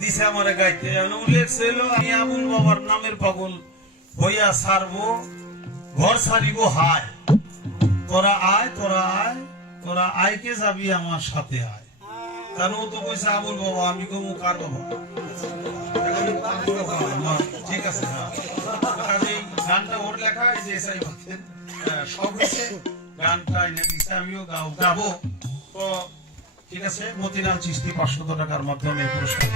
দিছে আমারে গাইতে উল্লেখ ছিল আমি আবুল বাবার নামের পাগল হইয়া ছাড়বো ঘর ছাড়িব হায় তোরা আয় তোরা আয় তোরা আয়কে যাবি আমার সাথে আয় কারণ ও তো কইছে আবুল বাবা আমি কমু কার বাবা ঠিক আছে না গানটা ওর লেখা যে সব হচ্ছে গানটা এনে দিচ্ছে আমিও গাবো তো ঠিক আছে মতিলাল চিশতি 500 টাকার মাধ্যমে পুরস্কার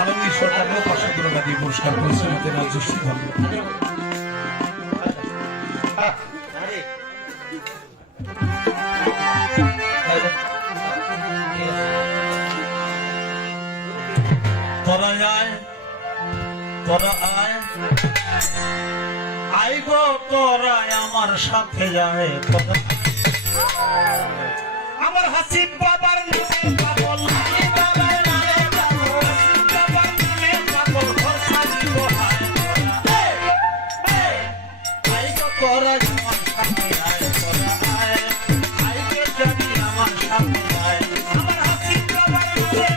আলমগীর সরকারও 500 টাকা দিয়ে পুরস্কার করেছে মতিলাল চিশতি তোরা আয় তোরা আয় আই গো তোরা আমার সাথে যায় আমার হাসিব বাবার নামে পাগল বাবার নামে পাগল বাবার নামে পাগল ভরসা দিব আই গো তোরা আমার সাথে আয় তোরা আয় আই গো যদি আমার সাথে আয় আমার হাসিব বাবার নামে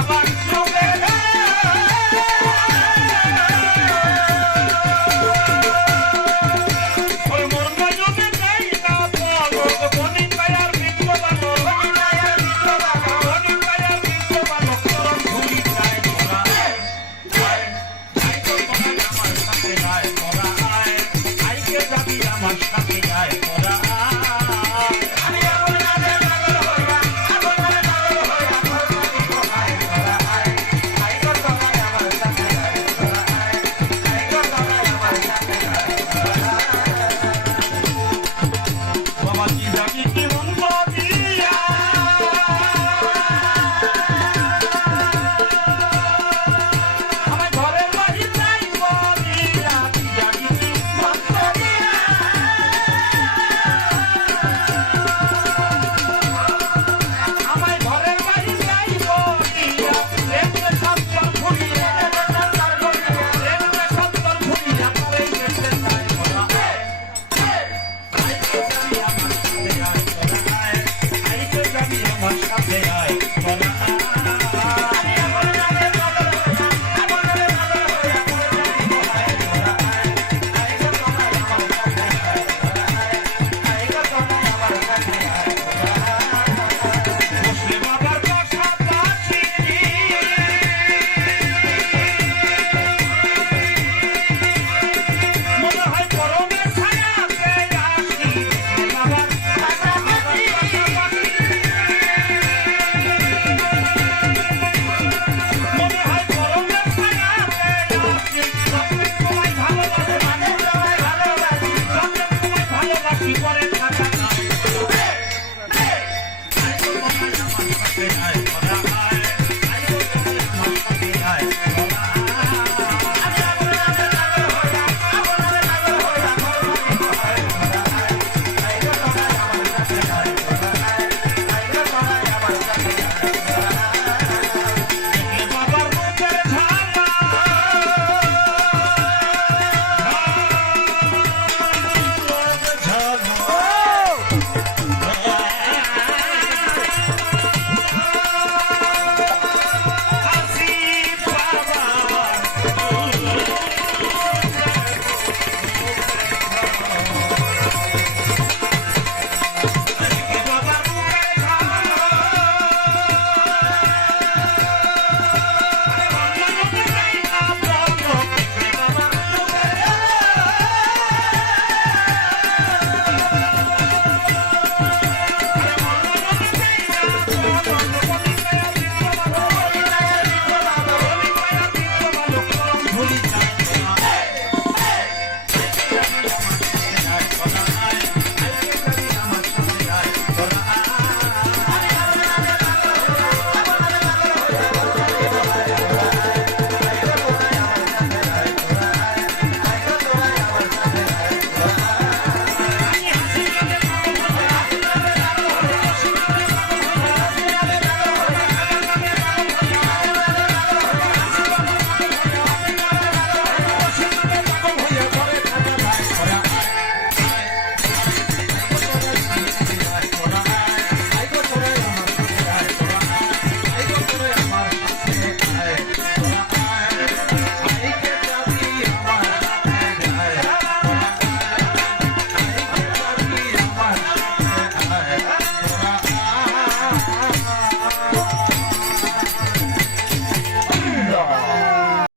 Baba,